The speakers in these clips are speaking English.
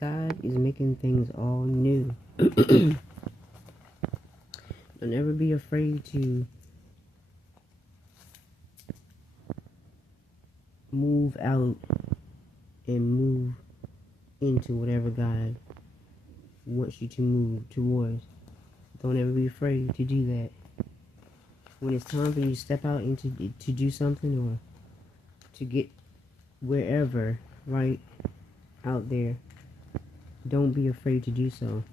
God is making things all new. Don't ever be afraid to move out and move into whatever God wants you to move towards. Don't ever be afraid to do that. When it's time for you to step out and to do something or to get wherever, right, out there, don't be afraid to do so.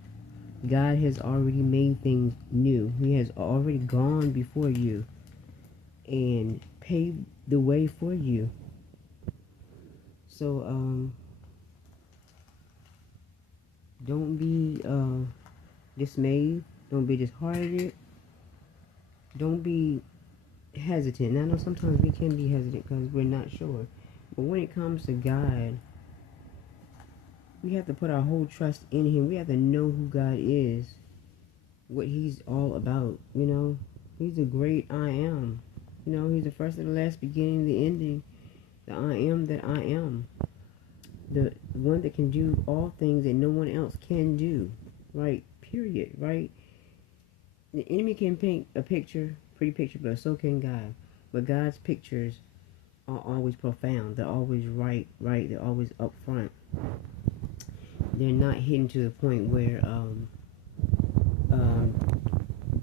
God has already made things new. He has already gone before you and paved the way for you. So, don't be dismayed. Don't be disheartened. Don't be hesitant. And I know sometimes we can be hesitant because we're not sure. But when it comes to God, we have to put our whole trust in Him. We have to know who God is, what He's all about. You know, He's the great I am. You know, He's the first and the last, beginning, the ending, the I am that I am. The one that can do all things that no one else can do. Right? Period. Right? The enemy can paint a picture, pretty picture, but so can God. But God's pictures are always profound. They're always right. They're always up front. They're not hidden to the point where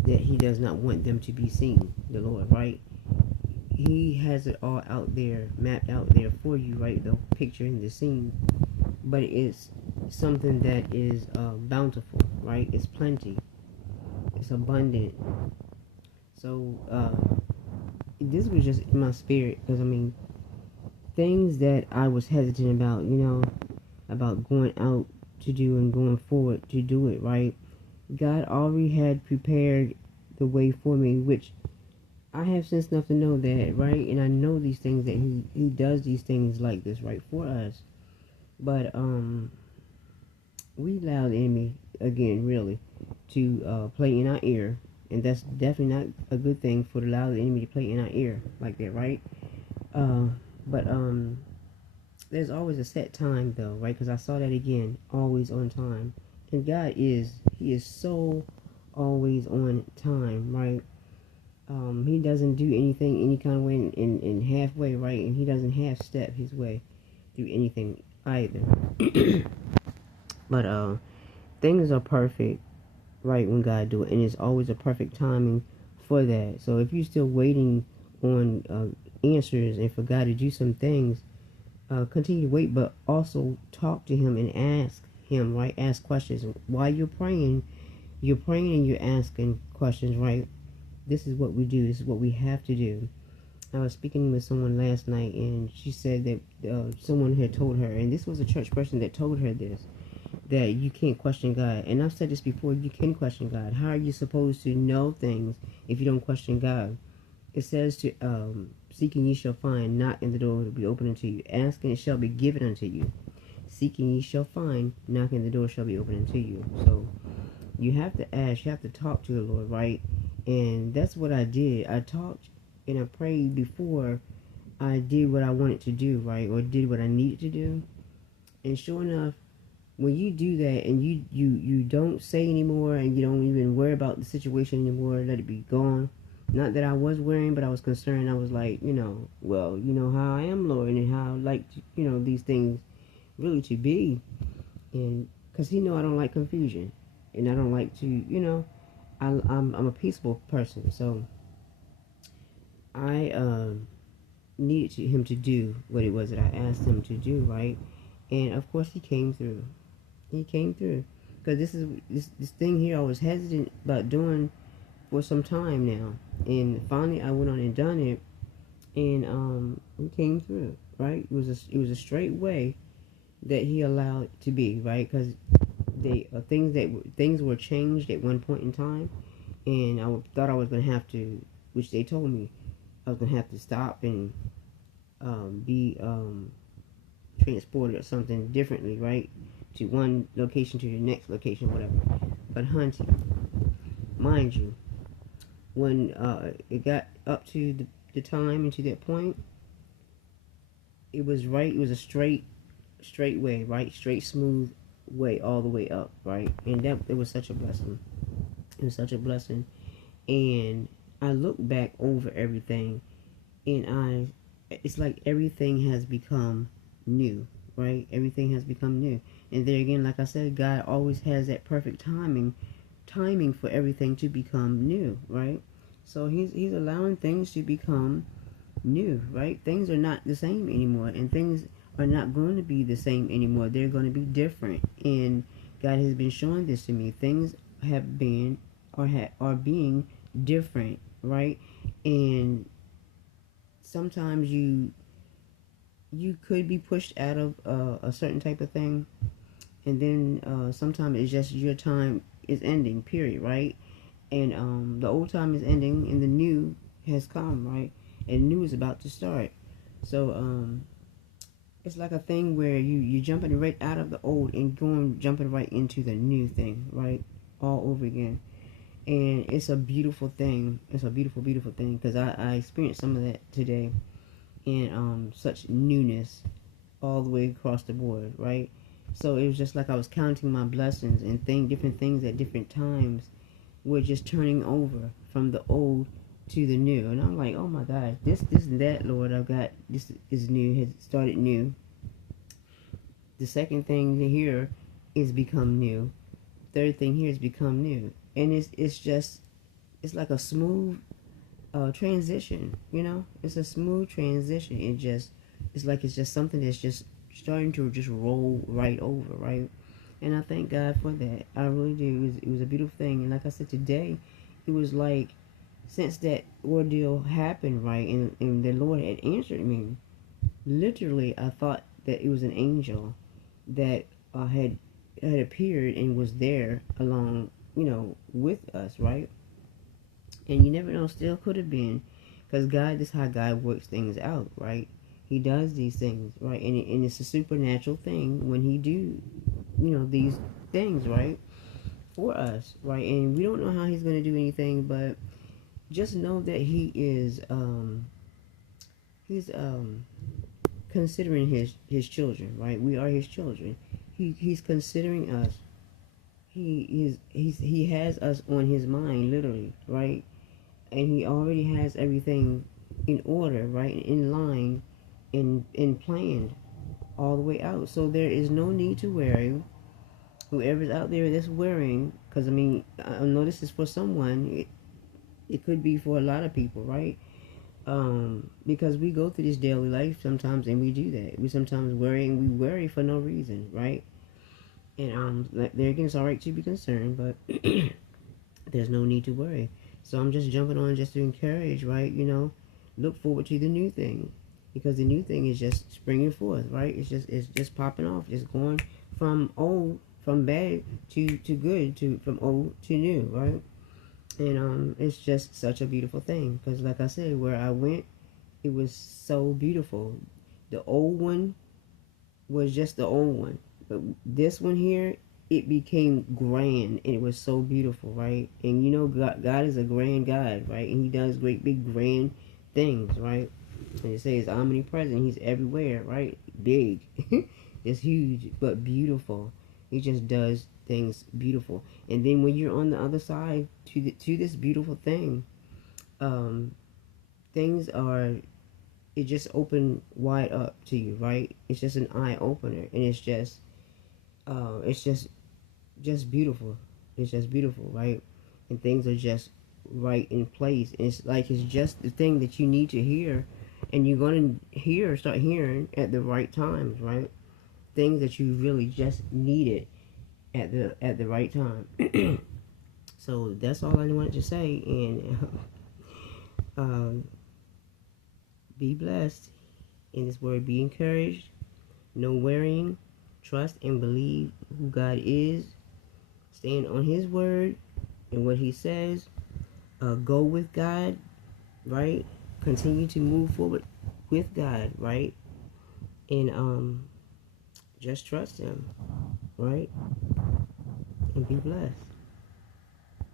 that He does not want them to be seen. The Lord, right? He has it all out there, mapped out there for you, right? The picture and the scene. But it's something that is bountiful, right? It's plenty. It's abundant. So this was just in my spirit, because I mean, things that I was hesitant about, you know, about going out to do and going forward to do it, right? God already had prepared the way for me, which I have sense enough to know that, right? And I know these things, that he does these things like this, right, for us. But we allow the enemy, again, really, to play in our ear. And that's definitely not a good thing, for to allow the enemy to play in our ear like that, right? But there's always a set time, though, right? Because I saw that again, always on time. And God He is so always on time, right? He doesn't do anything any kind of way in halfway, right? And He doesn't half step His way through anything either. But things are perfect, right, when God do it, and it's always a perfect timing for that. So if you're still waiting on answers and for God to do some things, continue to wait, but also talk to Him and ask Him, right? Ask questions while you're praying. You're praying and you're asking questions, right? This is what we do. This is what we have to do. I was speaking with someone last night, and she said that someone had told her, and this was a church person that told her this, that you can't question God. And I've said this before, you can question God. How are you supposed to know things if you don't question God? It says to seek and ye shall find, knock and the door will be opened unto you, ask and it shall be given unto you, seek and ye shall find, knock and the door shall be opened unto you. So you have to ask, you have to talk to the Lord, right? And that's what I did. I talked and I prayed before I did what I wanted to do, right? Or did what I needed to do. And sure enough, when you do that and you don't say anymore, and you don't even worry about the situation anymore, let it be gone. Not that I was worrying, but I was concerned. I was like, well, you know how I am, Lord, and how I like, these things really to be. And because He know I don't like confusion. And I don't like to, I'm a peaceful person. So I needed Him to do what it was that I asked Him to do, right? And of course He came through. He came through. Because this thing here I was hesitant about doing for some time now. And finally I went on and done it. And He came through, right? It was a straight way that He allowed to be, right? Because things were changed at one point in time, and I thought I was gonna have to, which they told me I was gonna have to stop and be transported or something differently, right? To one location to the next location, whatever. But hunting, mind you, when it got up to the time and to that point, it was right. It was a straight way, right? Straight, smooth way all the way up, right? And that it was such a blessing. It was such a blessing. And I look back over everything, and it's like everything has become new, right? Everything has become new. And there again, like I said, God always has that perfect timing for everything to become new, right? So he's allowing things to become new, right? Things are not the same anymore, and things are not going to be the same anymore. They're going to be different, and God has been showing this to me. Things have been are being different, right? And sometimes you could be pushed out of a certain type of thing, and then sometimes it's just your time is ending, period, right? And the old time is ending, and the new has come, right? And new is about to start. So it's like a thing where you jumping right out of the old and jumping right into the new thing, right? All over again. And it's a beautiful thing. It's a beautiful, beautiful thing, because I experienced some of that today, and such newness all the way across the board, right? So it was just like I was counting my blessings, and different things at different times were just turning over from the old to the new. And I'm like, oh my gosh, this and that, Lord, I've got, this is new, has started new. The second thing here is become new. Third thing here is become new. And it's like a smooth transition, you know? It's a smooth transition. It's like it's just something that's just starting to just roll right over, right? And I thank God for that. I really do. It was a beautiful thing. And like I said, today, it was like, since that ordeal happened, right, and the Lord had answered me, literally, I thought that it was an angel that had appeared and was there along, with us, right? And you never know, still could have been, because God, this is how God works things out, right? He does these things, right? And it's a supernatural thing when he do, these things, right? For us, right? And we don't know how he's going to do anything, but just know that he's considering his children, right? We are his children. He's considering us. He has us on his mind, literally, right? And he already has everything in order, right? In line, in planned all the way out. So there is no need to worry. Whoever's out there that's worrying, because I mean, I know this is for someone. It could be for a lot of people, right? Because we go through this daily life sometimes, and we do that. We sometimes worry, and we worry for no reason, right? And there again, it's all right to be concerned, but there's no need to worry. So I'm just jumping on just to encourage, right? Look forward to the new thing, because the new thing is just springing forth, right? It's just popping off, just going from bad to good, from old to new, right? And it's just such a beautiful thing, because like I said, where I went, it was so beautiful. The old one was just the old one, but this one here, it became grand, and it was so beautiful, right? And God is a grand God, right? And he does great big grand things, right? And they say he's omnipresent, he's everywhere, right? Big. It's huge, but beautiful. He just does things beautiful. And then when you're on the other side to this beautiful thing, things are, it just open wide up to you, right? It's just an eye opener, and it's just beautiful. It's just beautiful, right? And things are just right in place. And it's like it's just the thing that you need to hear, and you're gonna start hearing at the right times, right? Things that you really just needed at the right time. So that's all I wanted to say, and be blessed in this word. Be encouraged. No worrying. Trust and believe who God is. Stand on his word and what he says. Go with God, right? Continue to move forward with God, right? And just trust him, right? And be blessed.